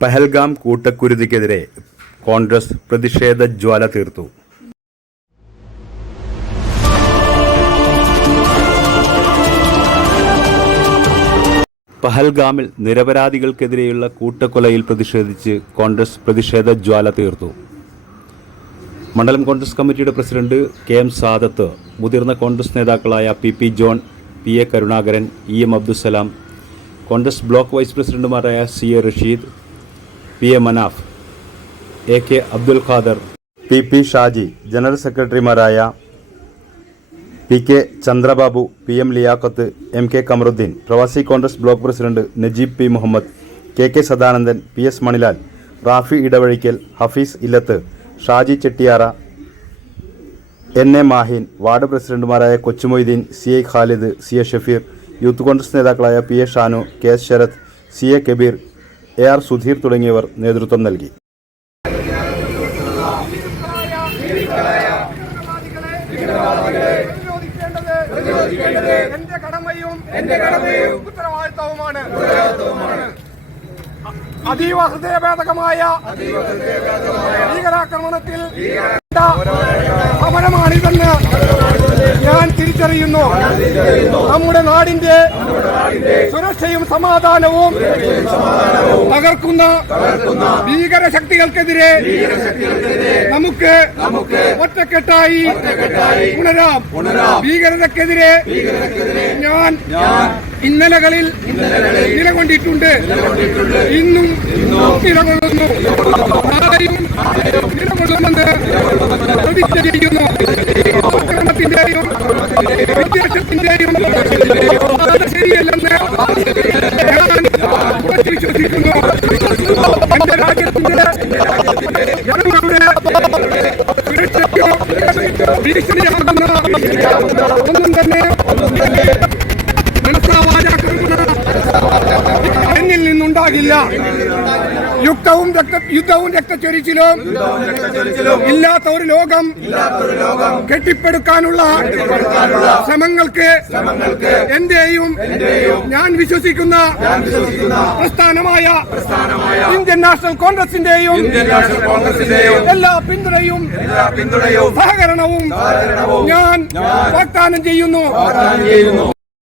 പഹൽഗാം കൂട്ടക്കുരുതിക്കെതിരെ കോൺഗ്രസ് പ്രതിഷേധ ജ്വാല തീർത്തു. പഹൽഗാമിൽ നിരപരാധികൾക്കെതിരെയുള്ള കൂട്ടക്കൊലയിൽ പ്രതിഷേധിച്ച് കോൺഗ്രസ് പ്രതിഷേധ ജ്വാല തീർത്തു. മണ്ഡലം കോൺഗ്രസ് കമ്മിറ്റിയുടെ പ്രസിഡന്റ് കെ എം സാദത്ത് മുതിർന്ന കോൺഗ്രസ് നേതാക്കളായ P P John P A Karunakaran E M Abdussalam Congress block vice പ്രസിഡന്റുമാരായ C A Rasheed P A Manaf A K Abdul Khader P P Shaji general സെക്രട്ടറിമാരായ P K Chandrababu P M Liyaqath M K Kamaruddeen പ്രവാസി Congress block president Najeeb P Muhammad K K Sadanandan P S Manilal Rafi Edavazhikkal Hafeez Illath Shaji Chettiyara N A Mahin ward പ്രസിഡന്റുമാരായ Kochumoideen C I Khalid C A Shafeer youth Congress നേതാക്കളായ P A Shanu K S Sarath C A Kabeer A R Sudheer തുടങ്ങിയവർ നേതൃത്വം നൽകി. എന്റെ കടമയും എന്റെ അതീവ ഹൃദയഭേദകമായ ഭീകരാക്രമണത്തിൽ സമരമാണിതെന്ന് ഞാൻ തിരിച്ചറിയുന്നു നമ്മുടെ നാടിന്റെ സുരക്ഷയും സമാധാനവും തകർക്കുന്ന ഭീകര ശക്തികൾക്കെതിരെ നമുക്ക് ഒറ്റക്കെട്ടായി ഉണരാം. ഭീകരതക്കെതിരെ ഞാൻ ഇന്നലകളിൽ നിലകൊണ്ടിട്ടുണ്ട്. ഇന്നും നിലകൊള്ളുന്നു. നാളെയും നിലകൊള്ളുമെന്ന് പ്രതിജ്ഞ ചെയ്യുന്നു. വിശ്വസിക്കുന്നു എന്റെ രാജ്യത്തിന്റെ ജനങ്ങളുടെ സുരക്ഷയ്ക്കോ ഭീഷണിയാകുന്ന ഒന്നും തന്നെ യുക്തവും യുദ്ധവും രക്തച്ചൊരിച്ചിലും ഇല്ലാത്ത ഒരു ലോകം കെട്ടിപ്പടുക്കാനുള്ള ശ്രമങ്ങൾക്ക് എന്റെയും ഞാൻ വിശ്വസിക്കുന്ന പ്രസ്ഥാനമായ ഇന്ത്യൻ നാഷണൽ കോൺഗ്രസിന്റെയും എല്ലാ പിന്തുണയും സഹകരണവും ഞാൻ വാഗ്ദാനം ചെയ്യുന്നു.